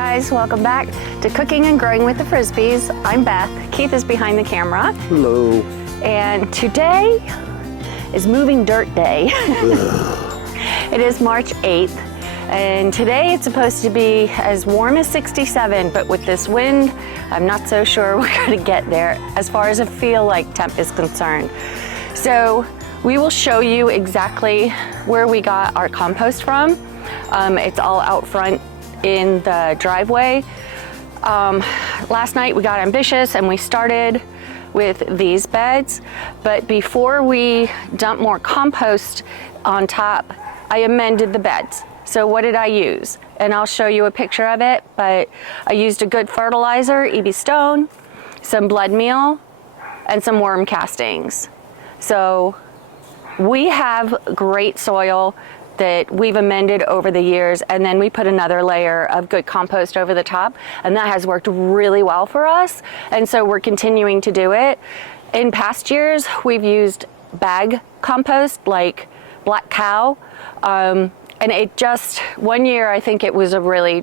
guys, welcome back to Cooking and Growing with the Frisbees. I'm Beth. Keith is behind the camera. Hello. And today is Moving Dirt Day. It is March 8th, and today it's supposed to be as warm as 67, but with this wind, I'm not so sure we're going to get there as far as a feel like temp is concerned. So we will show you exactly where we got our compost from. It's all out front in the driveway. Last night we got ambitious and we started with these beds, but before we dump more compost on top, I amended the beds. So what did I use? And I'll show you a picture of it, but I used a good fertilizer, EB Stone, some blood meal, and some worm castings. So we have great soil that we've amended over the years, and then we put another layer of good compost over the top, and that has worked really well for us, and so we're continuing to do it. In past years, we've used bag compost like Black Cow, and it just, one year I think it was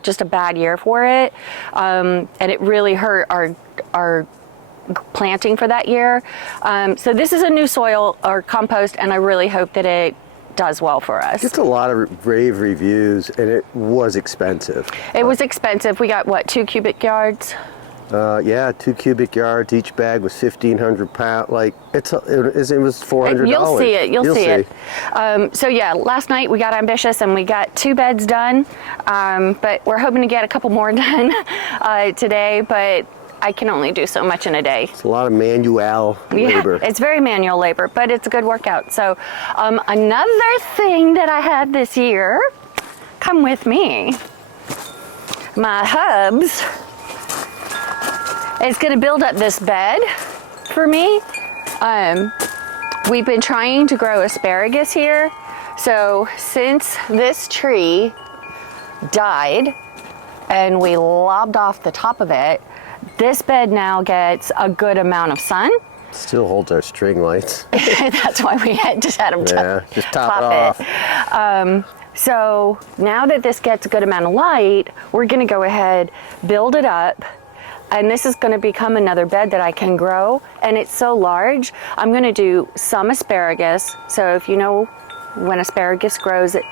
just a bad year for it, and it really hurt our planting for that year. So this is a new soil or compost, and I really hope that it does well for us. Just a lot of rave reviews, and it was expensive. It was expensive. We got what, 2 cubic yards? Yeah, 2 cubic yards. Each bag was 1,500 pounds. Like it was $400. You'll see it. You'll see it. So yeah, last night we got ambitious and we got 2 beds done, but we're hoping to get a couple more done today. But I can only do so much in a day. It's a lot of manual labor. It's very manual labor, but it's a good workout. So another thing that I had this year, come with me, my hubs is going to build up this bed for me. We've been trying to grow asparagus here. So since this tree died and we lobbed off the top of it, this bed now gets a good amount of sun. Still holds our string lights. That's why we just had them just top it off. So now that this gets a good amount of light, we're going to go ahead, build it up, and this is going to become another bed that I can grow. And it's so large, I'm going to do some asparagus. So if you know, when asparagus grows, it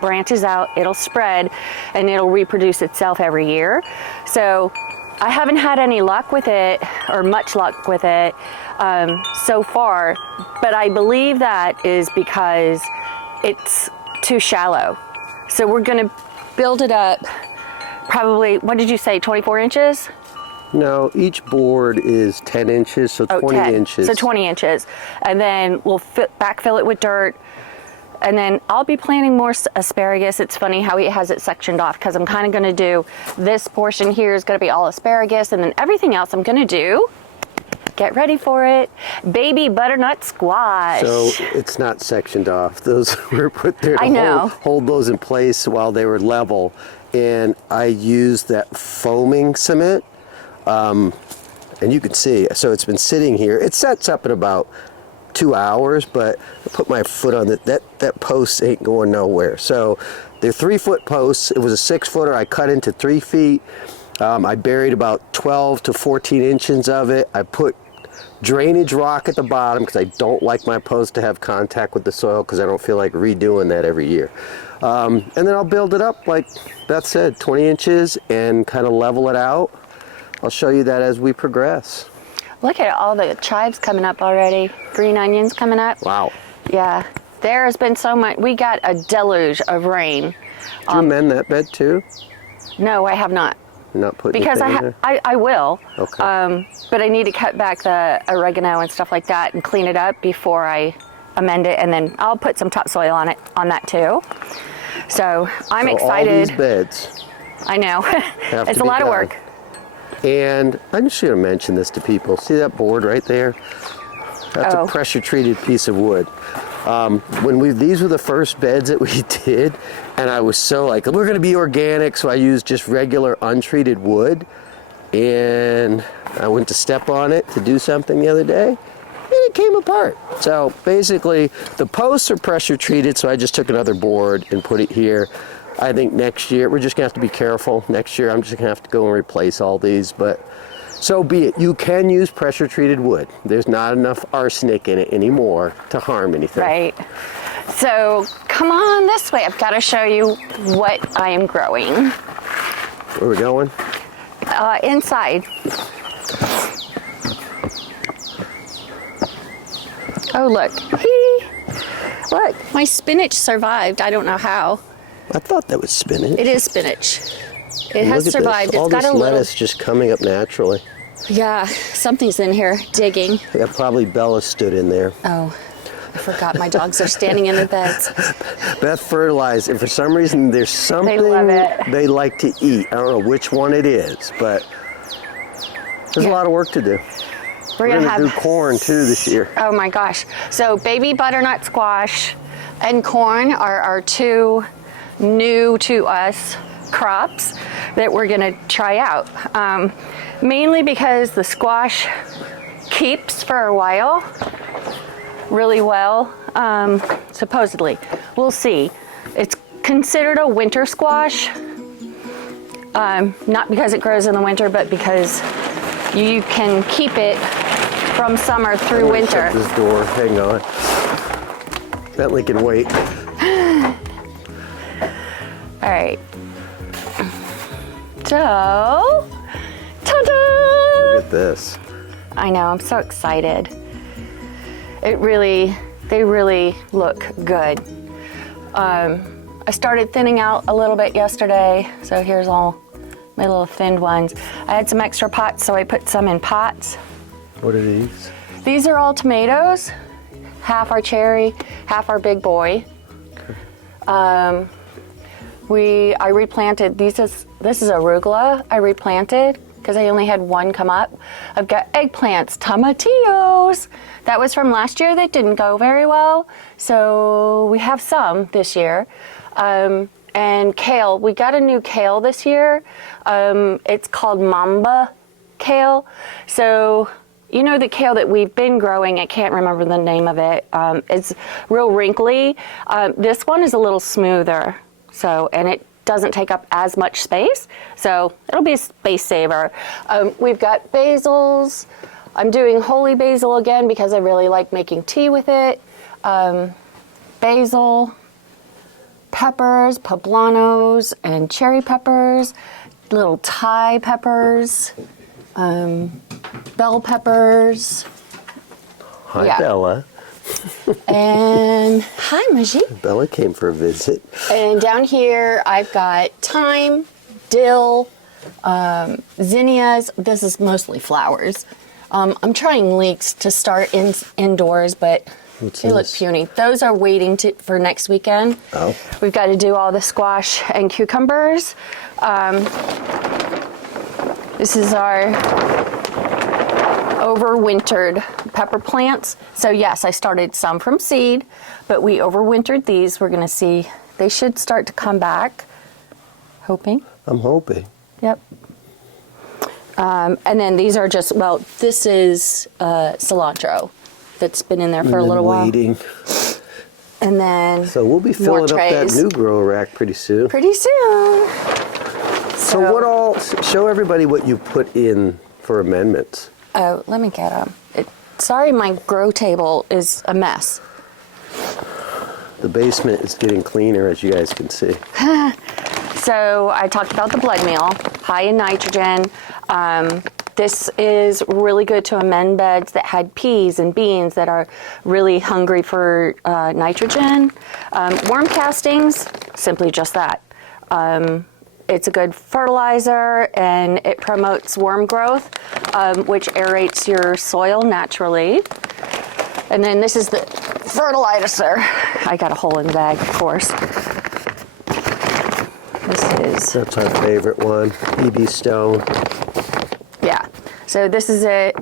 branches out, it'll spread, and it'll reproduce itself every year. So I haven't had any luck with it, or much luck with it so far, but I believe that is because it's too shallow. So we're gonna build it up probably, what did you say, 24 inches? No, each board is 10 inches, so 20 inches. So 20 inches. And then we'll backfill it with dirt. And then I'll be planting more asparagus. It's funny how he has it sectioned off, because I'm kind of going to do this portion here is going to be all asparagus, and then everything else I'm going to do, get ready for it, baby butternut squash. So it's not sectioned off. Those were put there to hold those in place while they were level. And I used that foaming cement. And you can see, so it's been sitting here. It sets up in about 2 hours, but I put my foot on it. That post ain't going nowhere. So they're 3-foot posts. It was a 6-footer. I cut into 3 feet. I buried about 12 to 14 inches of it. I put drainage rock at the bottom because I don't like my post to have contact with the soil, because I don't feel like redoing that every year. And then I'll build it up, like Beth said, 20 inches, and kind of level it out. I'll show you that as we progress. Look at all the chives coming up already. Green onions coming up. Wow. Yeah, there has been so much. We got a deluge of rain. Did you amend that bed too? No, I have not. You're not putting because I will. Okay. But I need to cut back the oregano and stuff like that and clean it up before I amend it, and then I'll put some topsoil on that too. So I'm excited. All these beds. I know. It's a lot of work. And I'm just going to mention this to people. See that board right there? That's a pressure-treated piece of wood. These were the first beds that we did, and I was so like, we're going to be organic, so I used just regular untreated wood. And I went to step on it to do something the other day, and it came apart. So basically, the posts are pressure-treated, so I just took another board and put it here. I think next year, we're just going to have to be careful. Next year, I'm just going to have to go and replace all these, but so be it. You can use pressure-treated wood. There's not enough arsenic in it anymore to harm anything. Right. So come on this way. I've got to show you what I am growing. Where are we going? Inside. Oh, look. Look, my spinach survived. I don't know how. I thought that was spinach. It is spinach. It has survived. All It's got this a little. lettuce just coming up naturally. Yeah, something's in here digging. Yeah, probably Bella stood in there. Oh, I forgot my dogs are standing in their beds. Beth fertilized, and for some reason there's something They love it. they like to eat. I don't know which one it is, but there's a lot of work to do. We're gonna have do corn too this year. Oh my gosh. So baby butternut squash and corn are our two new to us crops that we're gonna try out. Mainly because the squash keeps for a while really well, supposedly. We'll see. It's considered a winter squash, not because it grows in the winter, but because you can keep it from summer through winter. Shut this door, hang on. Bentley can wait. All right. So, ta-da! Look at this. I know, I'm so excited. They really look good. I started thinning out a little bit yesterday, so here's all my little thinned ones. I had some extra pots, so I put some in pots. What are these? These are all tomatoes, half our cherry, half our big boy. I replanted, this is arugula I replanted because I only had one come up. I've got eggplants, tomatillos. That was from last year that didn't go very well. So we have some this year. And kale, we got a new kale this year. It's called Mamba kale. So, you know the kale that we've been growing, I can't remember the name of it. It's real wrinkly. This one is a little smoother. So, and it doesn't take up as much space. So it'll be a space saver. We've got basils. I'm doing holy basil again because I really like making tea with it. Basil, peppers, poblanos, and cherry peppers, little Thai peppers, bell peppers. Hi, Yeah. Bella. And hi, Majid. Bella came for a visit. And down here, I've got thyme, dill, zinnias. This is mostly flowers. I'm trying leeks to start indoors, but they look puny. Those are waiting for next weekend. Oh. We've got to do all the squash and cucumbers. This is our overwintered pepper plants. So yes, I started some from seed, but we overwintered these. We're going to see, they should start to come back, hoping. I'm hoping. Yep. And then these are just, well, this is cilantro that's been in there for a little waiting. while. And then So we'll be filling up that trays. new grow rack pretty soon. Pretty soon. So what all, show everybody what you put in for amendments. Oh, let me get them. Sorry, my grow table is a mess. The basement is getting cleaner, as you guys can see. So I talked about the blood meal, high in nitrogen. This is really good to amend beds that had peas and beans that are really hungry for nitrogen. Worm castings, simply just that. It's a good fertilizer and it promotes worm growth, which aerates your soil naturally. And then this is the fertilizer. I got a hole in the bag, of course. This is... That's our favorite one, BB Stone. Yeah, so this is it.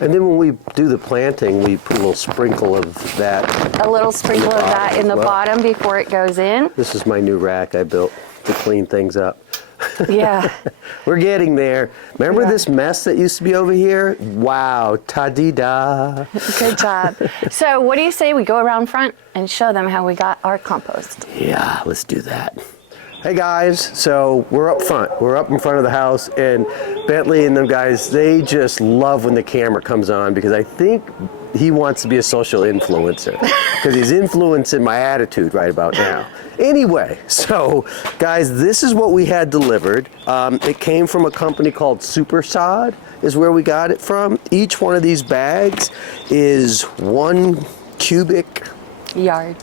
And then when we do the planting, we put a little sprinkle of that. A little sprinkle of that in the Well, bottom before it goes in. This is my new rack I built to clean things up. Yeah. We're getting there. Remember this mess that used to be over here? Wow, ta-dee-da. Good job. So what do you say we go around front and show them how we got our compost? Yeah, let's do that. Hey guys, so we're up front. We're up in front of the house, and Bentley and them guys, they just love when the camera comes on because I think he wants to be a social influencer because he's influencing my attitude right about now. Anyway, so guys, this is what we had delivered. It came from a company called Super Sod is where we got it from. Each one of these bags is 1 cubic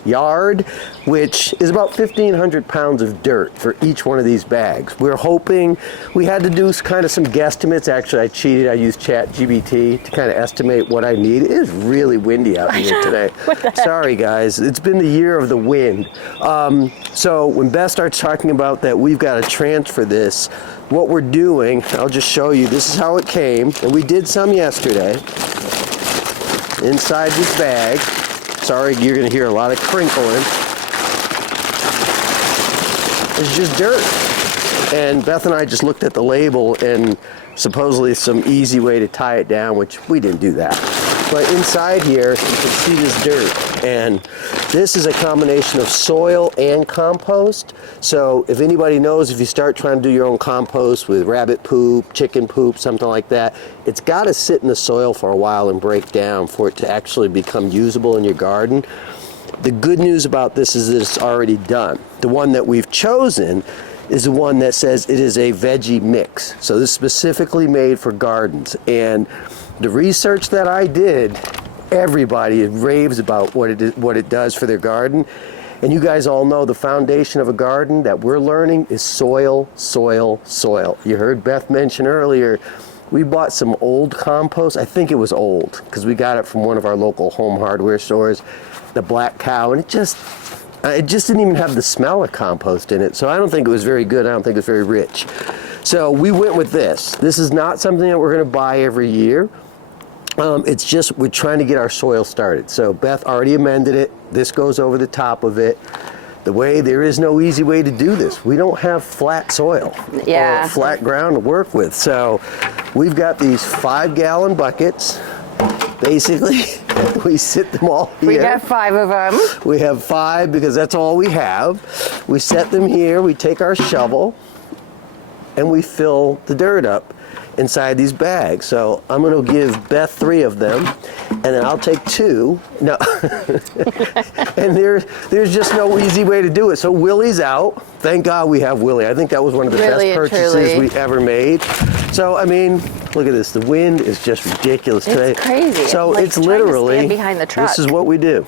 yard, which is about 1,500 pounds of dirt for each one of these bags. We're hoping, we had to do kind of some guesstimates. Actually, I cheated. I used ChatGPT to kind of estimate what I need. It is really windy out here today. Sorry, guys. It's been the year of the wind. So when Beth starts talking about that we've got to transfer this, what we're doing, I'll just show you. This is how it came, and we did some yesterday inside this bag. Sorry, you're going to hear a lot of crinkling. It's just dirt. And Beth and I just looked at the label and supposedly some easy way to tie it down, which we didn't do that. But inside here, you can see this dirt. And this is a combination of soil and compost. So if anybody knows, if you start trying to do your own compost with rabbit poop, chicken poop, something like that, it's got to sit in the soil for a while and break down for it to actually become usable in your garden. The good news about this is that it's already done. The one that we've chosen is the one that says it is a veggie mix. So this is specifically made for gardens. And the research that I did, everybody raves about what it does for their garden. And you guys all know the foundation of a garden that we're learning is soil, soil, soil. You heard Beth mention earlier, we bought some old compost. I think it was old because we got it from one of our local home hardware stores, the Black Cow, and it just didn't even have the smell of compost in it. So I don't think it was very good. I don't think it was very rich. So we went with this. This is not something that we're going to buy every year. It's just we're trying to get our soil started. So Beth already amended it. This goes over the top of it. There is no easy way to do this. We don't have flat soil or flat ground to work with. So we've got these 5-gallon buckets. Basically, we sit them all here. We got 5 of them. We have 5 because that's all we have. We set them here. We take our shovel and we fill the dirt up inside these bags. So I'm going to give Beth 3 of them, and then I'll take 2. No, and there's just no easy way to do it. So Willie's out. Thank God we have Willie. I think that was one of the best purchases we ever made. So I mean, look at this. The wind is just ridiculous today. It's crazy. So like it's literally behind the truck. This is what we do.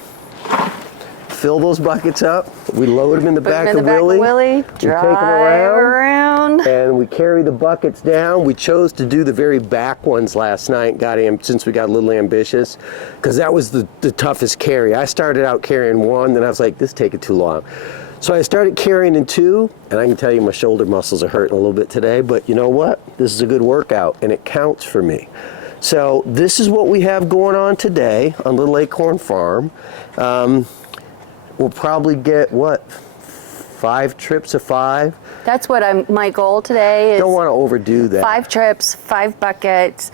Fill those buckets up. We load them in the back of Willie. We take them around. And we carry the buckets down. We chose to do the very back ones last night, since we got a little ambitious, because that was the toughest carry. I started out carrying 1, then I was like, this is taking too long. So I started carrying in 2, and I can tell you my shoulder muscles are hurting a little bit today, but you know what? This is a good workout, and it counts for me. So this is what we have going on today on Little Acorn Farm. We'll probably get, 5 trips of 5? That's what my goal today is. Don't want to overdo that. 5 trips, 5 buckets.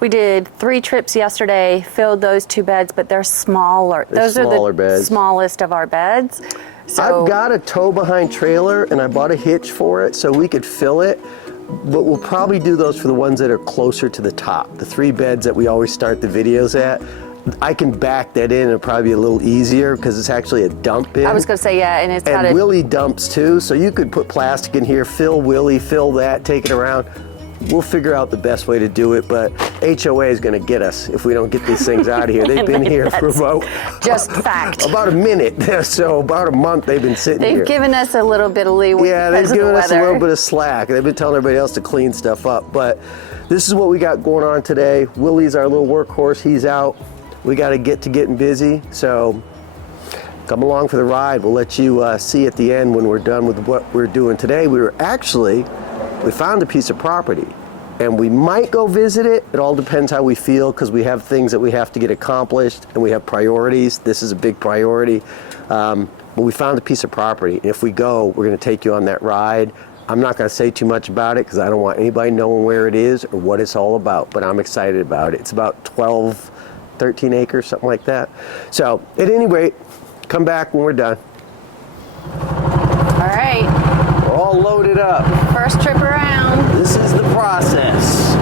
We did 3 trips yesterday, filled those 2 beds, but they're smaller. Those are the beds. Smallest of our beds. So I've got a tow-behind trailer, and I bought a hitch for it so we could fill it. But we'll probably do those for the ones that are closer to the top. The 3 beds that we always start the videos at. I can back that in and it'll probably be a little easier because it's actually a dump bin. I was going to say, yeah, and it's got Willie dumps too, so you could put plastic in here, fill Willie, fill that, take it around. We'll figure out the best way to do it, but HOA is going to get us if we don't get these things out of here. They've been here for about a minute, so about a month they've been sitting here. They've given us a little bit of leeway. Yeah, they've given us a little bit of slack. They've been telling everybody else to clean stuff up, but this is what we got going on today. Willie's our little workhorse. He's out. We got to getting busy, so come along for the ride. We'll let you see at the end when we're done with what we're doing today. We found a piece of property, and we might go visit it. It all depends how we feel, because we have things that we have to get accomplished, and we have priorities. This is a big priority. But we found a piece of property, and if we go, we're going to take you on that ride. I'm not going to say too much about it because I don't want anybody knowing where it is or what it's all about, but I'm excited about it. It's about 12, 13 acres, something like that. So at any rate, come back when we're done. All right. We're all loaded up. First trip around. This is the process.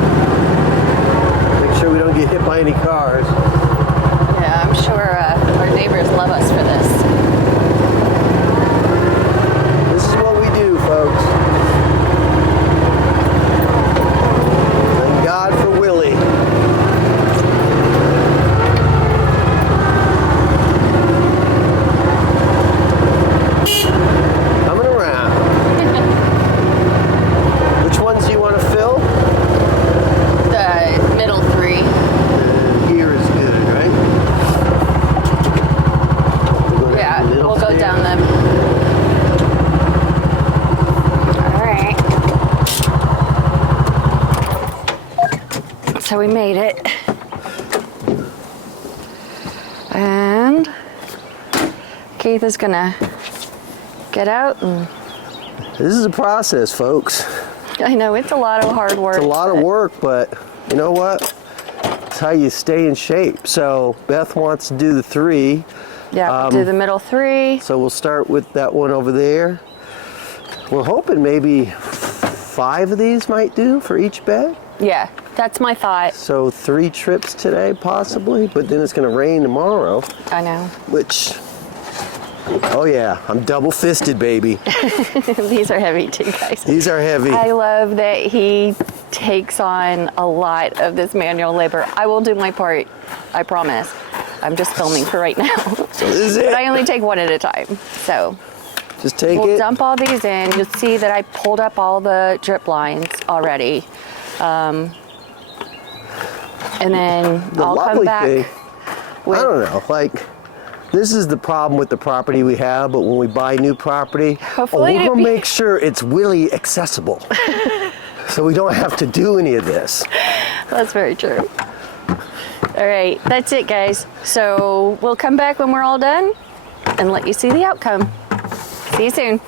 Make sure we don't get hit by any cars. Yeah, I'm sure our neighbors love us for this. This is what we do, folks. Thank God for Willie. Coming around. Which ones do you want to fill? The middle three. Here is good, right? Yeah, we'll go down them. All right. So we made it. And Keith is gonna get out and This is a process, folks. I know it's a lot of hard work. It's a lot of work, but you know what? It's how you stay in shape. So Beth wants to do the 3. Yeah, we'll do the middle 3. So we'll start with that one over there. We're hoping maybe 5 of these might do for each bed. Yeah, that's my thought. So 3 trips today, possibly, but then it's going to rain tomorrow, I know. which, oh yeah, I'm double-fisted, baby. These are heavy too, guys. These are heavy. I love that he takes on a lot of this manual labor. I will do my part, I promise. I'm just filming for right now. So this is it. But I only take one at a time. So Just take we'll it. dump all these in. You'll see that I pulled up all the drip lines already. And then The I'll come lovely back thing, with, I don't know, like, this is the problem with the property we have, but when we buy new property, Hopefully we're it'll going to be- make sure it's really accessible. So we don't have to do any of this. That's very true. All right, that's it, guys. So we'll come back when we're all done and let you see the outcome. See you soon.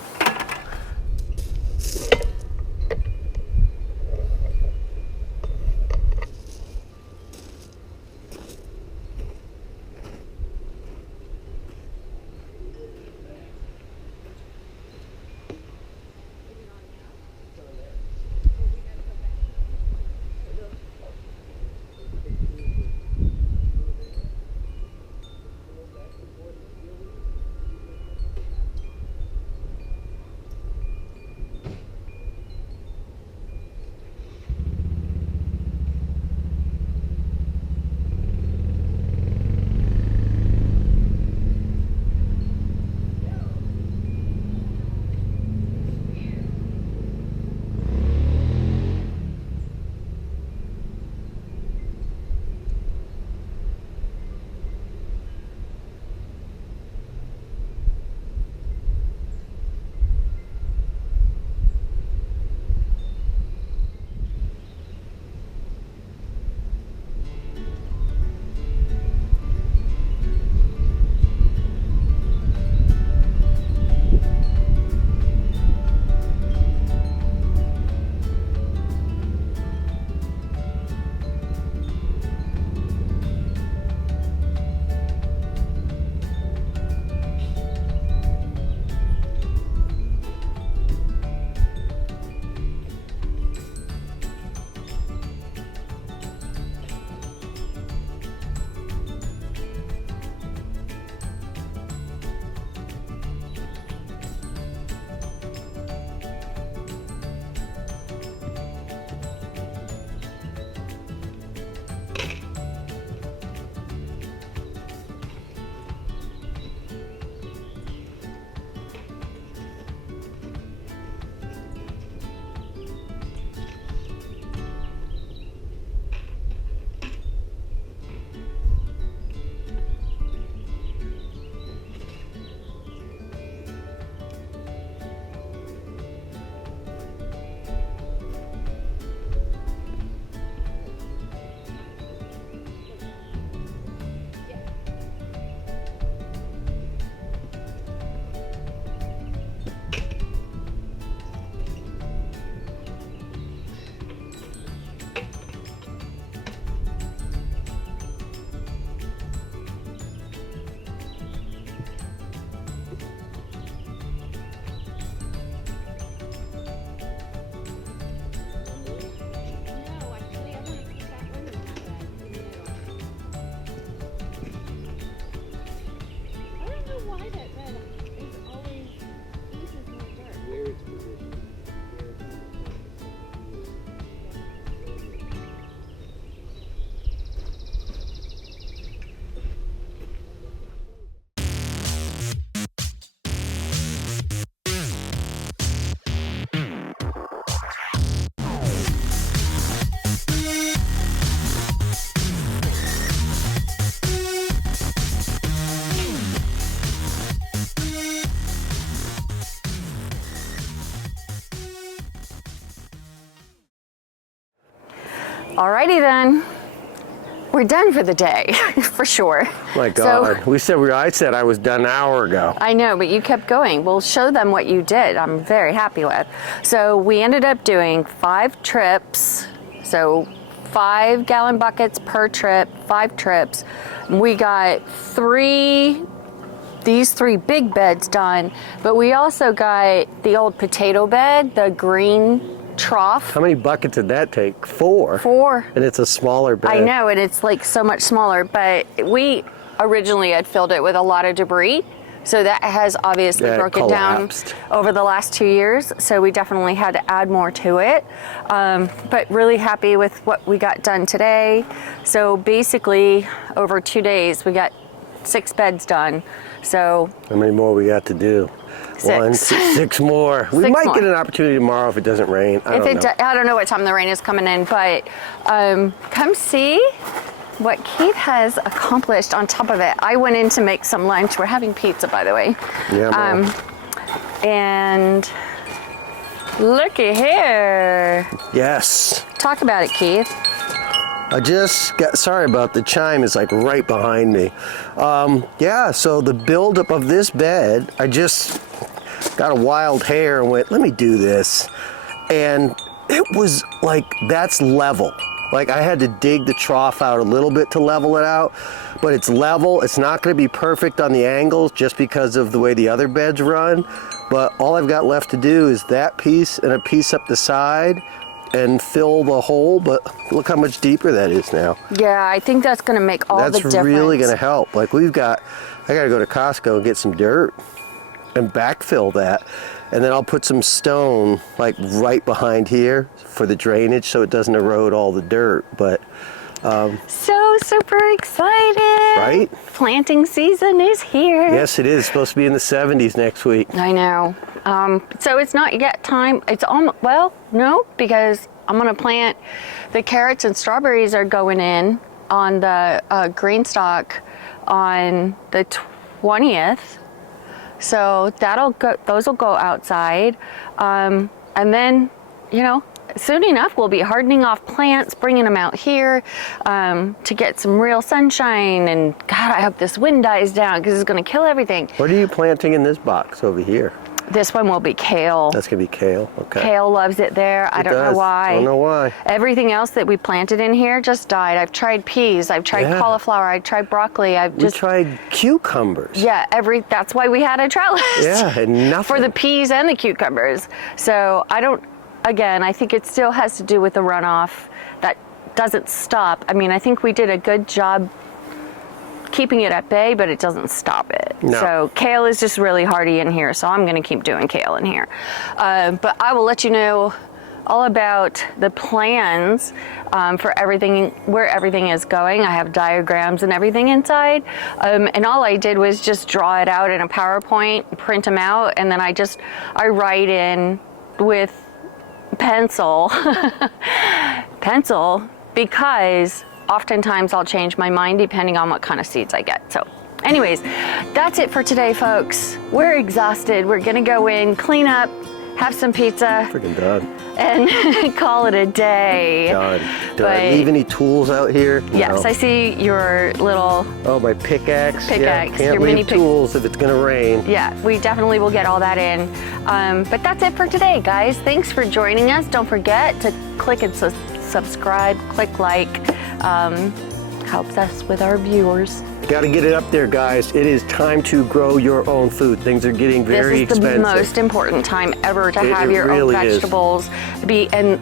Alrighty then. We're done for the day, for sure. My God, I said I was done an hour ago. I know, but you kept going. We'll show them what you did. I'm very happy with. So we ended up doing 5 trips. So 5-gallon buckets per trip, 5 trips. We got these 3 big beds done, but we also got the old potato bed, the green trough. How many buckets did that take? 4. 4. And it's a smaller bed. I know, and it's like so much smaller, but we originally had filled it with a lot of debris. So that has obviously broken down over the last 2 years. So we definitely had to add more to it. But really happy with what we got done today. So basically over 2 days, we got 6 beds done. So how many more we got to do? 6. 6 more. We might get an opportunity tomorrow if it doesn't rain. I don't know what time the rain is coming in, but come see what Keith has accomplished on top of it. I went in to make some lunch. We're having pizza, by the way. Yeah. And looky here. Yes. Talk about it, Keith. I just got, sorry about the chime, is like right behind me. Yeah, so the buildup of this bed, I just got a wild hair and went, let me do this. And it was like, that's level. Like I had to dig the trough out a little bit to level it out, but it's level. It's not gonna be perfect on the angles just because of the way the other beds run. But all I've got left to do is that piece and a piece up the side and fill the hole, but look how much deeper that is now. Yeah, I think that's gonna make all the difference. That's really gonna help. Like I gotta go to Costco and get some dirt and backfill that. And then I'll put some stone like right behind here for the drainage so it doesn't erode all the dirt. But so super excited. Right? Planting season is here. Yes, it is. It's supposed to be in the 70s next week. I know. So it's not yet time. It's almost, well, no, because I'm gonna plant the carrots and strawberries are going in on the green stalk on the 20th. So those will go outside. And then, soon enough we'll be hardening off plants, bringing them out here to get some real sunshine. And God, I hope this wind dies down because it's gonna kill everything. What are you planting in this box over here? This one will be kale. That's gonna be kale, okay. Kale loves it there. I don't know why. I don't know why. Everything else that we planted in here just died. I've tried peas, I've tried cauliflower, I've tried broccoli, We tried cucumbers. Yeah, that's why we had a trellis. Yeah, and nothing. For the peas and the cucumbers. So I think it still has to do with the runoff. That doesn't stop. I mean, I think we did a good job keeping it at bay, but it doesn't stop it. No. So kale is just really hardy in here, so I'm gonna keep doing kale in here. But I will let you know all about the plans for everything, where everything is going. I have diagrams and everything inside. And all I did was just draw it out in a PowerPoint, print them out, and then I write in with pencil, because oftentimes I'll change my mind depending on what kind of seeds I get. So anyways, that's it for today, folks. We're exhausted. We're gonna go in, clean up, have some pizza. Freaking done. And call it a day. Done. Did I leave any tools out here? Yes, no. I see your little... Oh, my pickaxe. Yeah, can't your leave mini tools if it's gonna rain. Yeah, we definitely will get all that in. But that's it for today, guys. Thanks for joining us. Don't forget to click and subscribe, click like. Helps us with our viewers. Got to get it up there, guys. It is time to grow your own food. Things are getting very expensive. This is the most important time ever to have your own vegetables. And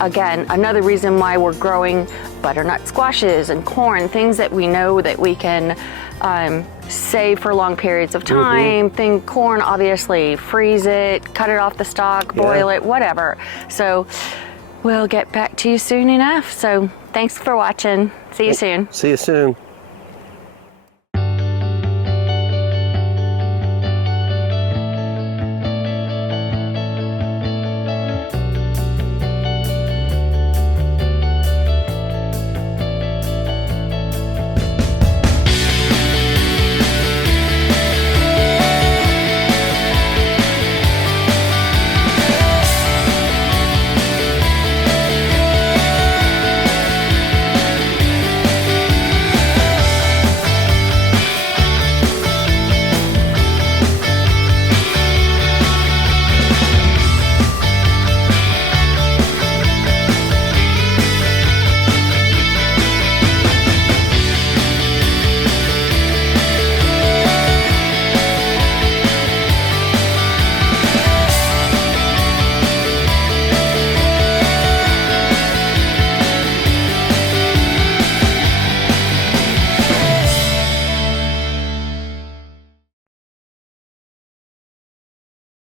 again, another reason why we're growing butternut squashes and corn, things that we know that we can save for long periods of time. Think corn, obviously, freeze it, cut it off the stalk, boil it, whatever. So we'll get back to you soon enough. So thanks for watching. See you soon. See you soon.